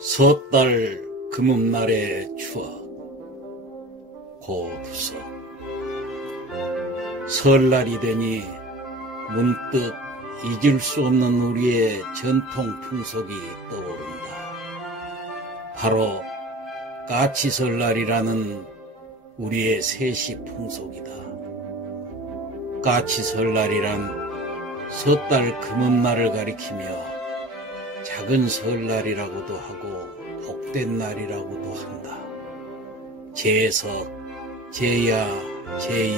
섣달 금음날의 추억 고두석. 설날이 되니 문득 잊을 수 없는 우리의 전통 풍속이 떠오른다. 바로 까치설날이라는 우리의 세시 풍속이다. 까치설날이란 섣달 금음날을 가리키며 작은 설날이라고도 하고 복된 날이라고도 한다. 제석, 제야, 제일,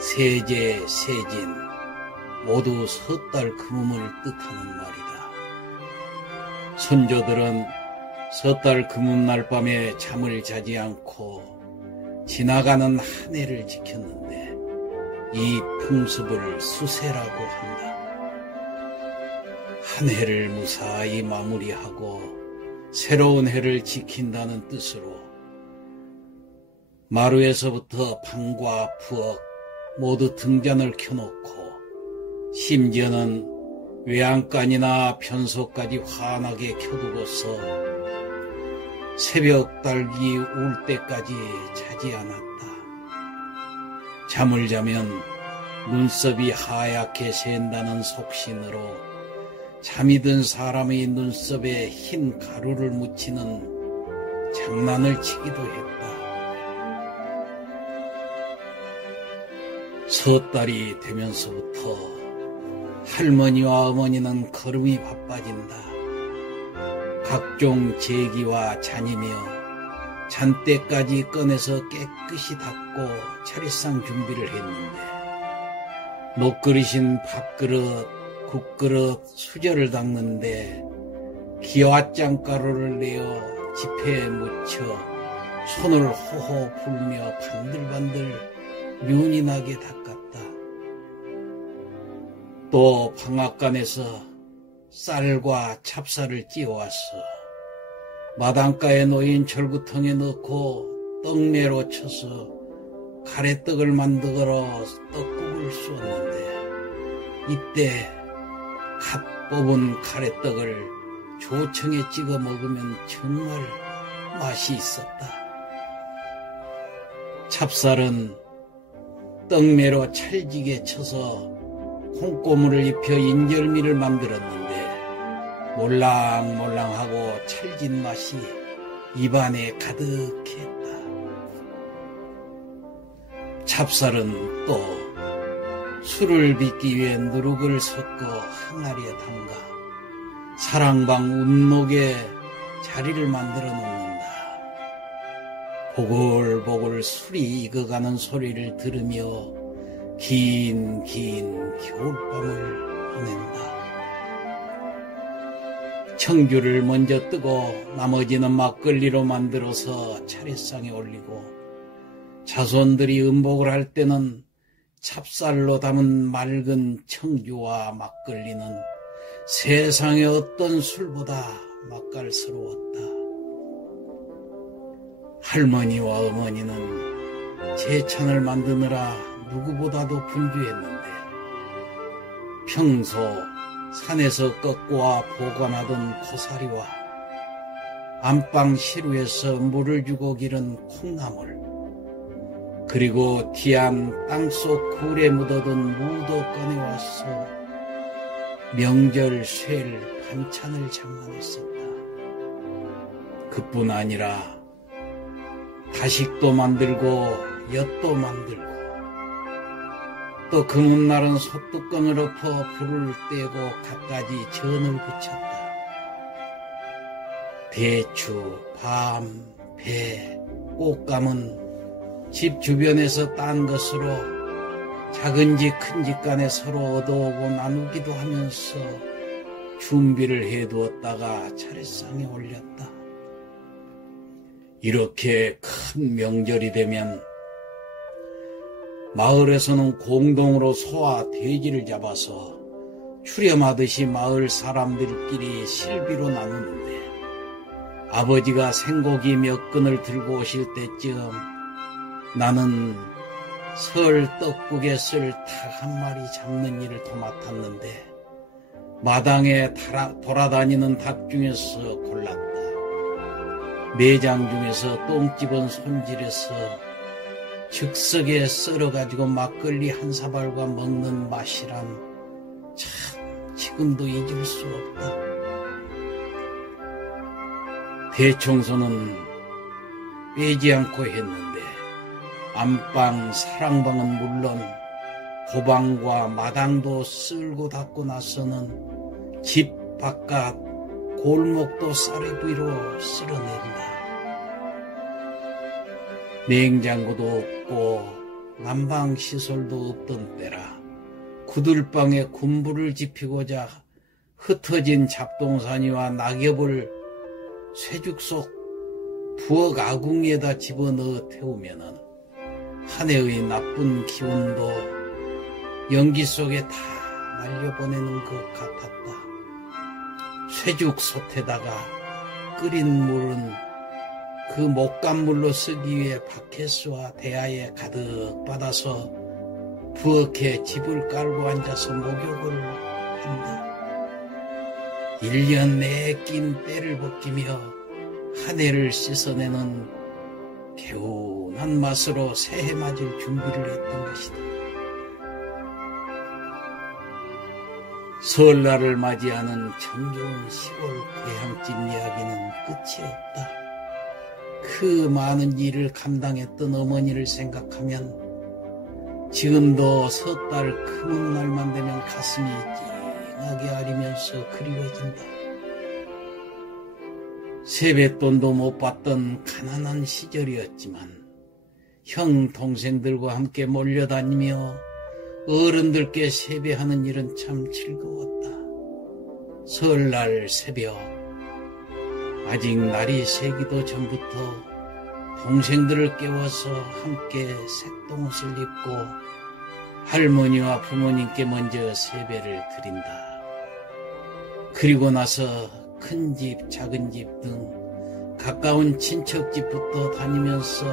세제, 세진 모두 섣달 금음을 뜻하는 말이다. 선조들은 섣달 금음날 밤에 잠을 자지 않고 지나가는 한 해를 지켰는데 이 풍습을 수세라고 한다. 한 해를 무사히 마무리하고 새로운 해를 지킨다는 뜻으로 마루에서부터 방과 부엌 모두 등잔을 켜놓고 심지어는 외양간이나 변소까지 환하게 켜두고서 새벽 달기 울 때까지 자지 않았다. 잠을 자면 눈썹이 하얗게 샌다는 속신으로 잠이 든 사람의 눈썹에 흰 가루를 묻히는 장난을 치기도 했다. 섣달이 되면서부터 할머니와 어머니는 걸음이 바빠진다. 각종 제기와 잔이며 잔대까지 꺼내서 깨끗이 닦고 차례상 준비를 했는데 녹그릇인 밥그릇, 국그릇, 수저를 닦는데 기와장가루를 내어 지폐에 묻혀 손을 호호 불며 반들반들 윤이 나게 닦았다. 또 방앗간에서 쌀과 찹쌀을 찌어왔어 마당가에 놓인 절구통에 넣고 떡매로 쳐서 가래떡을 만들어 떡국을 쏘았는데 이때 갓 뽑은 가래떡을 조청에 찍어 먹으면 정말 맛이 있었다. 찹쌀은 떡매로 찰지게 쳐서 콩고물을 입혀 인절미를 만들었는데 몰랑몰랑하고 찰진 맛이 입안에 가득했다. 찹쌀은 또 술을 빚기 위해 누룩을 섞어 항아리에 담가 사랑방 운목에 자리를 만들어 놓는다. 보글보글 술이 익어가는 소리를 들으며 긴 겨울밤을 보낸다. 청주를 먼저 뜨고 나머지는 막걸리로 만들어서 차례상에 올리고 자손들이 음복을 할 때는 찹쌀로 담은 맑은 청주와 막걸리는 세상의 어떤 술보다 맛깔스러웠다. 할머니와 어머니는 제찬을 만드느라 누구보다도 분주했는데 평소 산에서 꺾고와 보관하던 고사리와 안방 시루에서 물을 주고 기른 콩나물 그리고 뒤안 땅속 굴에 묻어둔 무도 꺼내와서 명절 쇠일 반찬을 장만했었다. 그뿐 아니라 다식도 만들고 엿도 만들고 또 금음날은 솥뚜껑을 엎어 불을 떼고 갖가지 전을 부쳤다. 대추, 밤, 배, 꽃감은 집 주변에서 딴 것으로 작은지 큰지 간에 서로 얻어오고 나누기도 하면서 준비를 해두었다가 차례상에 올렸다. 이렇게 큰 명절이 되면 마을에서는 공동으로 소와 돼지를 잡아서 추렴하듯이 마을 사람들끼리 실비로 나누는데 아버지가 생고기 몇 근을 들고 오실 때쯤 나는 설 떡국에 쓸 닭 한 마리 잡는 일을 도맡았는데 마당에 돌아다니는 닭 중에서 골랐다. 내장 중에서 똥집은 손질해서 즉석에 썰어가지고 막걸리 한 사발과 먹는 맛이란 참 지금도 잊을 수 없다. 대청소는 빼지 않고 했는데 안방, 사랑방은 물론 고방과 마당도 쓸고 닦고 나서는 집 바깥 골목도 쌀에비로 쓸어낸다. 냉장고도 없고 난방시설도 없던 때라 구들방에 군부를 지피고자 흩어진 잡동사니와 낙엽을 쇠죽 속 부엌 아궁이에다 집어넣어 태우면은 한 해의 나쁜 기운도 연기 속에 다 날려보내는 것 같았다. 쇠죽 솥에다가 끓인 물은 그 목간물로 쓰기 위해 바켓스와 대야에 가득 받아서 부엌에 집을 깔고 앉아서 목욕을 한다. 1년 내에 낀 때를 벗기며 한 해를 씻어내는 개운한 맛으로 새해 맞을 준비를 했던 것이다. 설날을 맞이하는 정겨운 시골 고향집 이야기는 끝이 없다. 그 많은 일을 감당했던 어머니를 생각하면 지금도 섣달 큰 날만 되면 가슴이 찡하게 아리면서 그리워진다. 세뱃돈도 못 받던 가난한 시절이었지만 형 동생들과 함께 몰려다니며 어른들께 세배하는 일은 참 즐거웠다. 설날 새벽 아직 날이 새기도 전부터 동생들을 깨워서 함께 색동옷을 입고 할머니와 부모님께 먼저 세배를 드린다. 그리고 나서 큰 집, 작은 집 등 가까운 친척집부터 다니면서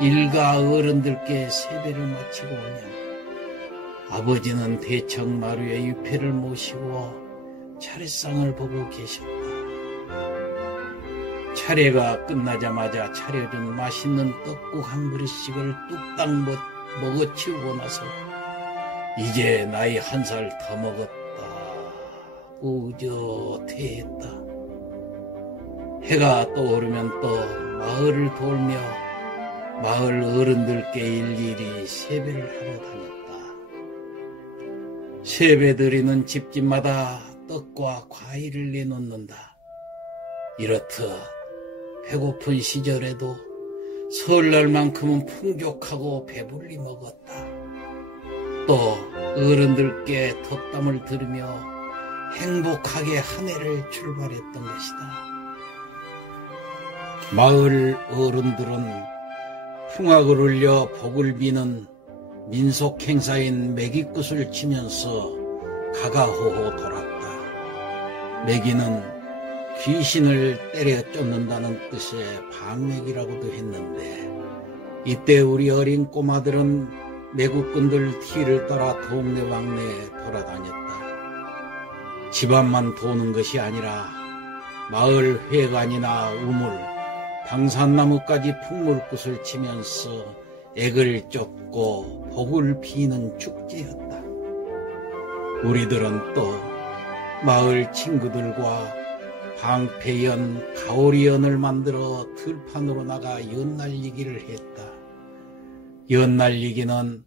일가 어른들께 세배를 마치고 오면 아버지는 대청마루에 유패를 모시고 차례상을 보고 계셨다. 차례가 끝나자마자 차려준 맛있는 떡국 한 그릇씩을 뚝딱 먹어치우고 나서 이제 나이 1살 더 먹었다. 우젓해했다. 해가 떠오르면 또 마을을 돌며 마을 어른들께 일일이 세배를 하러 다녔다. 세배 드리는 집집마다 떡과 과일을 내놓는다. 이렇듯 배고픈 시절에도 설날만큼은 풍족하고 배불리 먹었다. 또 어른들께 덧담을 들으며 행복하게 한 해를 출발했던 것이다. 마을 어른들은 풍악을 울려 복을 비는 민속 행사인 매기굿을 치면서 가가호호 돌았다. 매기는 귀신을 때려 쫓는다는 뜻의 방매기라고도 했는데 이때 우리 어린 꼬마들은 매국꾼들 뒤를 따라 동네방네 돌아다녔다. 집안만 도는 것이 아니라 마을 회관이나 우물, 방산나무까지 풍물굿을 치면서 액을 쫓고 복을 비는 축제였다. 우리들은 또 마을 친구들과 방패연, 가오리연을 만들어 들판으로 나가 연날리기를 했다. 연날리기는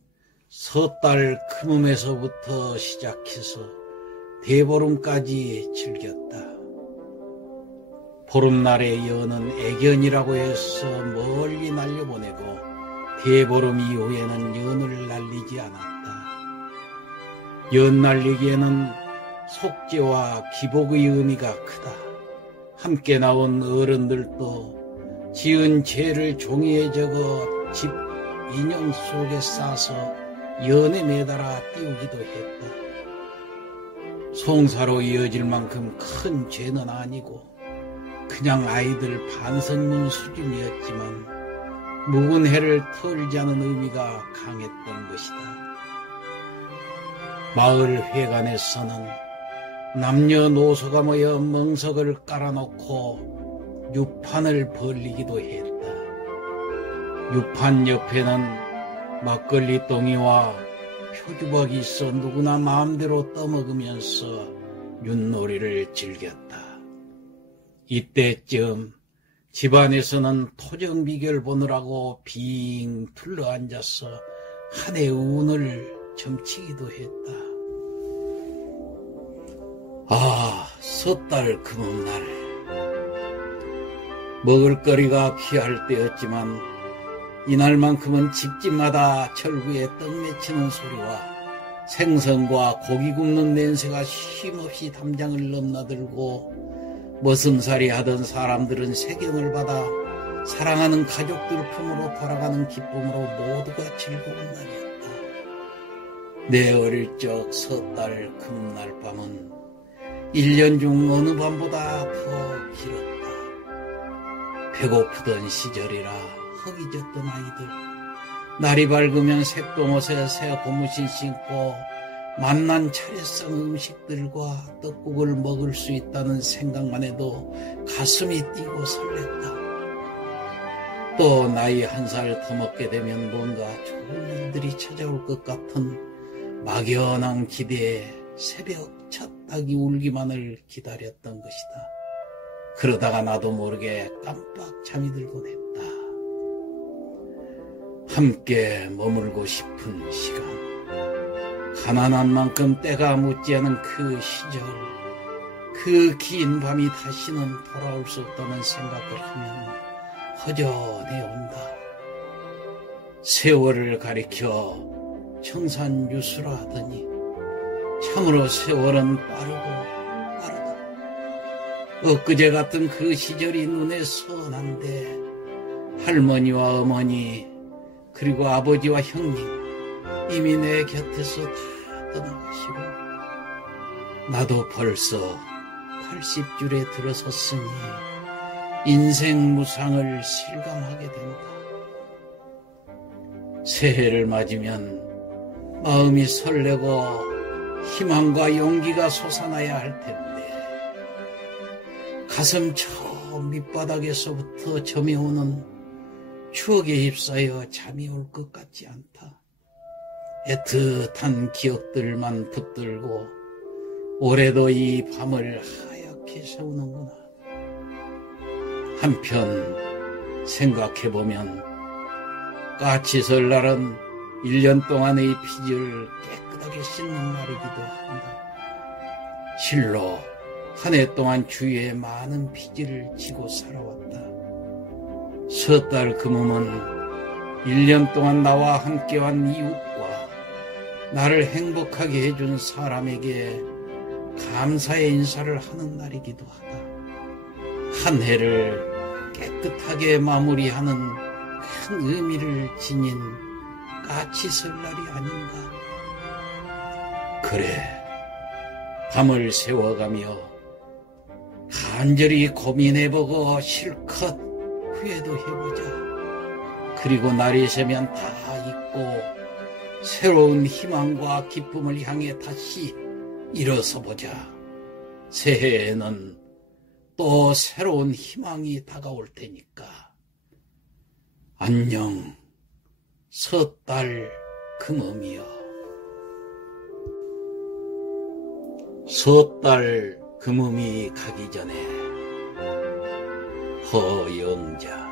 섣달 금음에서부터 시작해서 대보름까지 즐겼다. 보름날의 연은 애견이라고 해서 멀리 날려보내고 대보름 이후에는 연을 날리지 않았다. 연 날리기에는 속죄와 기복의 의미가 크다. 함께 나온 어른들도 지은 죄를 종이에 적어 집 인형 속에 싸서 연에 매달아 띄우기도 했다. 송사로 이어질 만큼 큰 죄는 아니고 그냥 아이들 반성문 수준이었지만 묵은 해를 털자는 의미가 강했던 것이다. 마을 회관에서는 남녀노소가 모여 멍석을 깔아놓고 유판을 벌리기도 했다. 유판 옆에는 막걸리 똥이와 표주박이 있어 누구나 마음대로 떠먹으면서 윷놀이를 즐겼다. 이때쯤 집안에서는 토정비결 보느라고 빙 둘러앉아서 한 해의 운을 점치기도 했다. 아, 섣달 금음날 먹을거리가 귀할 때였지만 이날만큼은 집집마다 철구에 떡 맺히는 소리와 생선과 고기 굽는 냄새가 쉼없이 담장을 넘나들고 머슴살이 하던 사람들은 세경을 받아 사랑하는 가족들 품으로 돌아가는 기쁨으로 모두가 즐거운 날이었다. 내 어릴 적 섣달 금날 밤은 1년 중 어느 밤보다 더 길었다. 배고프던 시절이라 허기졌던 아이들, 날이 밝으면 색동옷에 새 고무신 신고 맛난 차례상 음식들과 떡국을 먹을 수 있다는 생각만 해도 가슴이 뛰고 설렜다. 또 나이 1살 더 먹게 되면 뭔가 좋은 일들이 찾아올 것 같은 막연한 기대에 새벽 첫 닭이 울기만을 기다렸던 것이다. 그러다가 나도 모르게 깜빡 잠이 들곤 했다. 함께 머물고 싶은 시간, 가난한 만큼 때가 묻지 않은 그 시절, 그 긴 밤이 다시는 돌아올 수 없다는 생각을 하면 허전해 온다. 세월을 가리켜 청산유수라 하더니 참으로 세월은 빠르다. 엊그제 같은 그 시절이 눈에 선한데 할머니와 어머니 그리고 아버지와 형님 이미 내 곁에서 다 떠나가시고 나도 벌써 80줄에 들어섰으니 인생 무상을 실감하게 된다. 새해를 맞으면 마음이 설레고 희망과 용기가 솟아나야 할 텐데 가슴 저 밑바닥에서부터 점이 오는 추억에 휩싸여 잠이 올 것 같지 않다. 애틋한 기억들만 붙들고 올해도 이 밤을 하얗게 세우는구나. 한편 생각해보면 까치설날은 1년 동안의 빚을 깨끗하게 씻는 날이기도 한다. 실로 한 해 동안 주위에 많은 빚을 지고 살아왔다. 섣달 금음은 1년 동안 나와 함께한 이웃과 나를 행복하게 해준 사람에게 감사의 인사를 하는 날이기도 하다. 한 해를 깨끗하게 마무리하는 큰 의미를 지닌 까치설날이 아닌가. 그래, 밤을 새워가며 간절히 고민해보고 실컷 후회도 해보자. 그리고 날이 새면 다 잊고 새로운 희망과 기쁨을 향해 다시 일어서보자. 새해에는 또 새로운 희망이 다가올 테니까. 안녕, 섣달 금음이여. 섣달 금음이 가기 전에 허영자.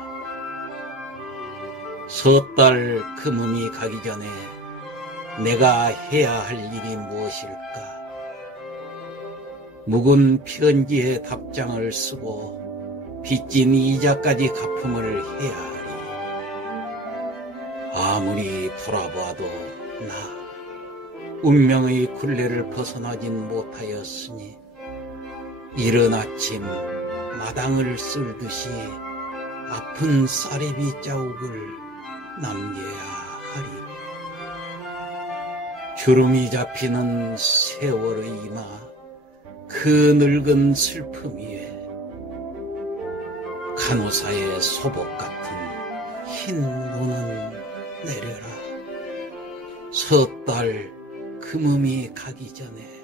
섣달 금음이 가기 전에 내가 해야 할 일이 무엇일까? 묵은 편지에 답장을 쓰고 빚진 이자까지 갚음을 해야 하리. 아무리 돌아봐도 나 운명의 굴레를 벗어나진 못하였으니 이른 아침 마당을 쓸듯이 아픈 쌀이비 자국을 남겨야 하리. 주름이 잡히는 세월의 이마 그 늙은 슬픔 위에 간호사의 소복 같은 흰 눈은 내려라. 섣달 금음이 가기 전에